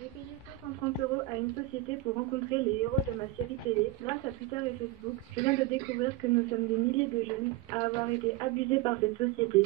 J'ai payé 530 € à une société pour rencontrer les héros de ma série télé. Grâce à Twitter et Facebook, je viens de découvrir que nous sommes des milliers de jeunes à avoir été abusés par cette société.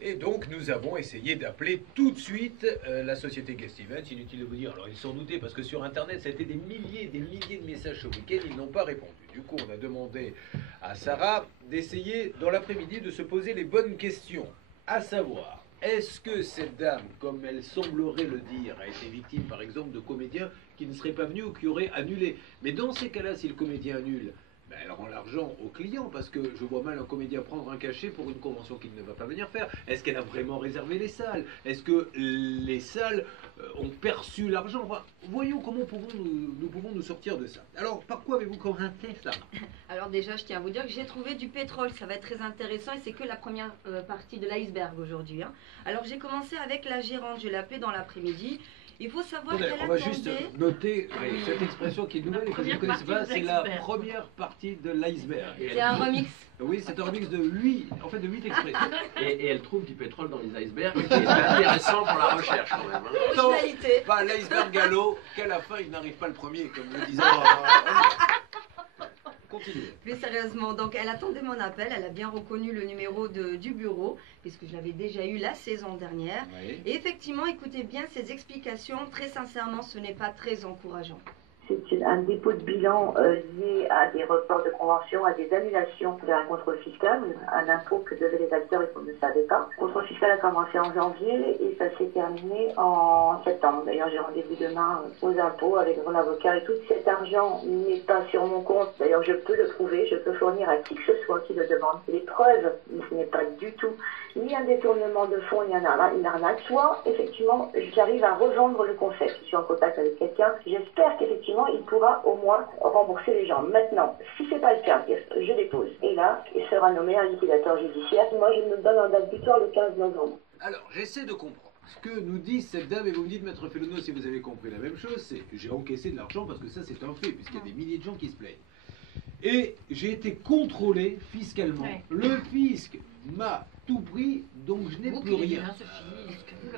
Et donc nous avons essayé d'appeler tout de suite la société Guest Events. Inutile de vous dire, alors ils s'en doutaient parce que sur internet ça a été des milliers de messages ce week-end, ils n'ont pas répondu. Du coup on a demandé à Sarah d'essayer dans l'après-midi de se poser les bonnes questions, à savoir... Est-ce que cette dame, comme elle semblerait le dire, a été victime par exemple de comédiens qui ne seraient pas venus ou qui auraient annulé? Mais dans ces cas-là, si le comédien annule, ben elle rend l'argent au client, parce que je vois mal un comédien prendre un cachet pour une convention qu'il ne va pas venir faire. Est-ce qu'elle a vraiment réservé les salles? Est-ce que les salles ont perçu l'argent? Enfin, voyons comment nous pouvons nous sortir de ça. Alors, par quoi avez-vous commencé ça? Alors déjà, je tiens à vous dire que j'ai trouvé du pétrole, ça va être très intéressant et c'est que la première partie de l'iceberg aujourd'hui. Hein. Alors j'ai commencé avec la gérante, je l'ai appelée dans l'après-midi. Il faut savoir qu'elle attendait... On va juste noter cette expression qui est nouvelle et que je ne connaissais pas, c'est la première partie de l'iceberg. C'est un remix. Oui, c'est un remix de 8 expressions. Et elle trouve du pétrole dans les icebergs, qui est intéressant pour la recherche quand même. Hein. Non, pas l'iceberg à l'eau, qu'à la fin il n'arrive pas le premier, comme le disait... Continuez. Plus sérieusement, donc elle attendait mon appel, elle a bien reconnu le numéro du bureau, puisque je l'avais déjà eu la saison dernière. Oui. Et effectivement, écoutez bien ses explications, très sincèrement, ce n'est pas très encourageant. C'est un dépôt de bilan lié à des reports de convention, à des annulations vers un contrôle fiscal, un impôt que devaient les acteurs et qu'on ne savait pas. Le contrôle fiscal a commencé en janvier et ça s'est terminé en septembre. D'ailleurs, j'ai rendez-vous demain aux impôts avec mon avocat et tout. Cet argent n'est pas sur mon compte. D'ailleurs, je peux le prouver, je peux fournir à qui que ce soit qui le demande les preuves, mais ce n'est pas du tout ni un détournement de fonds, ni une arnaque. Soit, effectivement, j'arrive à revendre le concept. Je suis en contact avec quelqu'un. J'espère qu'effectivement, il pourra au moins rembourser les gens. Maintenant, si ce n'est pas le cas, je dépose. Et là, il sera nommé un liquidateur judiciaire. Moi, je me donne un date butoir le 15 novembre. Alors, j'essaie de comprendre ce que nous dit cette dame, et vous me dites, Maître Fellono, si vous avez compris la même chose, c'est que j'ai encaissé de l'argent parce que ça, c'est un fait, puisqu'il y a des milliers de gens qui se plaignent. Et j'ai été contrôlé fiscalement. Ouais. Le fisc m'a tout pris, donc je n'ai plus rien.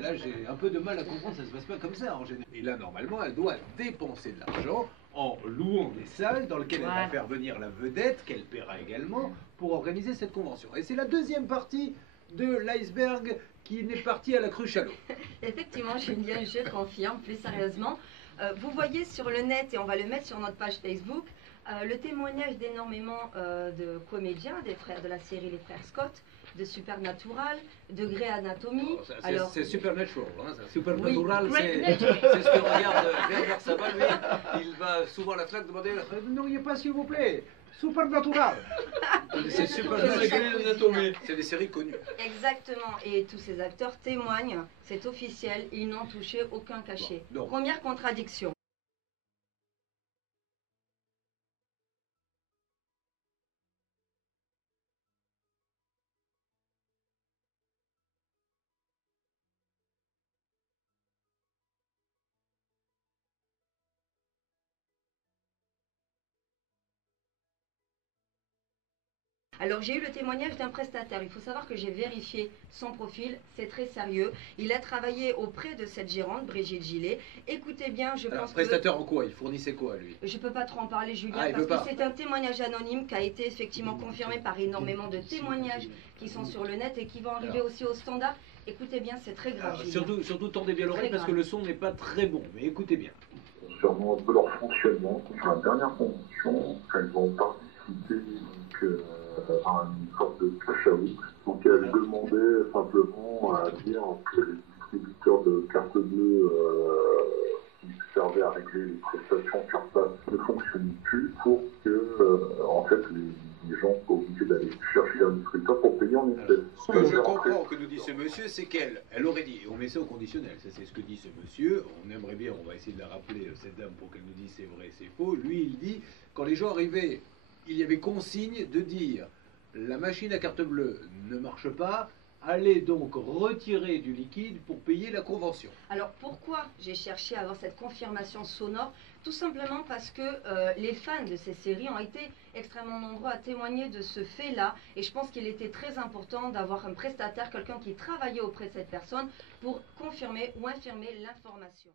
Là, j'ai un peu de mal à comprendre, ça ne se passe pas comme ça en général. Et là, normalement, elle doit dépenser de l'argent en louant des salles dans lesquelles elle va faire venir la vedette, qu'elle paiera également, pour organiser cette convention. Et c'est la deuxième partie de l'iceberg qui n'est partie à la cruche à l'eau. Effectivement, Julien, je confirme, plus sérieusement. Vous voyez sur le net, et on va le mettre sur notre page Facebook, le témoignage d'énormément de comédiens, des frères de la série Les Frères Scott, de Supernatural, de Grey Anatomy. Oh, c'est Supernatural, hein, Supernatural, oui. C'est ce que regarde Bernard Sabat, lui, il va souvent à la flaque demander « N'auriez pas s'il vous plaît, Supernatural !» C'est Supernatural, c'est des séries connues. Exactement, et tous ces acteurs témoignent, c'est officiel, ils n'ont touché aucun cachet. Bon, première contradiction. Alors j'ai eu le témoignage d'un prestataire, il faut savoir que j'ai vérifié son profil, c'est très sérieux. Il a travaillé auprès de cette gérante, Brigitte Gillet. Écoutez bien, je pense prestataire en quoi? Il fournissait quoi lui? Je ne peux pas trop en parler, Julien, parce que c'est un témoignage anonyme qui a été effectivement confirmé par énormément de témoignages qui sont sur le net et qui vont arriver aussi au standard. Écoutez bien, c'est très grave. Surtout tendez bien l'oreille parce que le son n'est pas très bon, mais écoutez bien. Concernant un peu leur fonctionnement, sur la dernière convention, elles vont participer à une sorte de cash out. Donc elles demandaient simplement à dire que les distributeurs de cartes bleues qui servaient à régler les prestations sur place ne fonctionnent plus pour que en fait les gens soient obligés d'aller chercher un distributeur pour payer en espèces. Ce que je comprends que nous dit ce monsieur, c'est qu'elle aurait dit, et on met ça au conditionnel, ça c'est ce que dit ce monsieur, on aimerait bien, on va essayer de la rappeler, cette dame, pour qu'elle nous dise c'est vrai, c'est faux. Lui il dit, quand les gens arrivaient, il y avait consigne de dire la machine à carte bleue ne marche pas, allez donc retirer du liquide pour payer la convention. Alors pourquoi j'ai cherché à avoir cette confirmation sonore? Tout simplement parce que les fans de ces séries ont été extrêmement nombreux à témoigner de ce fait-là et je pense qu'il était très important d'avoir un prestataire, quelqu'un qui travaillait auprès de cette personne pour confirmer ou infirmer l'information.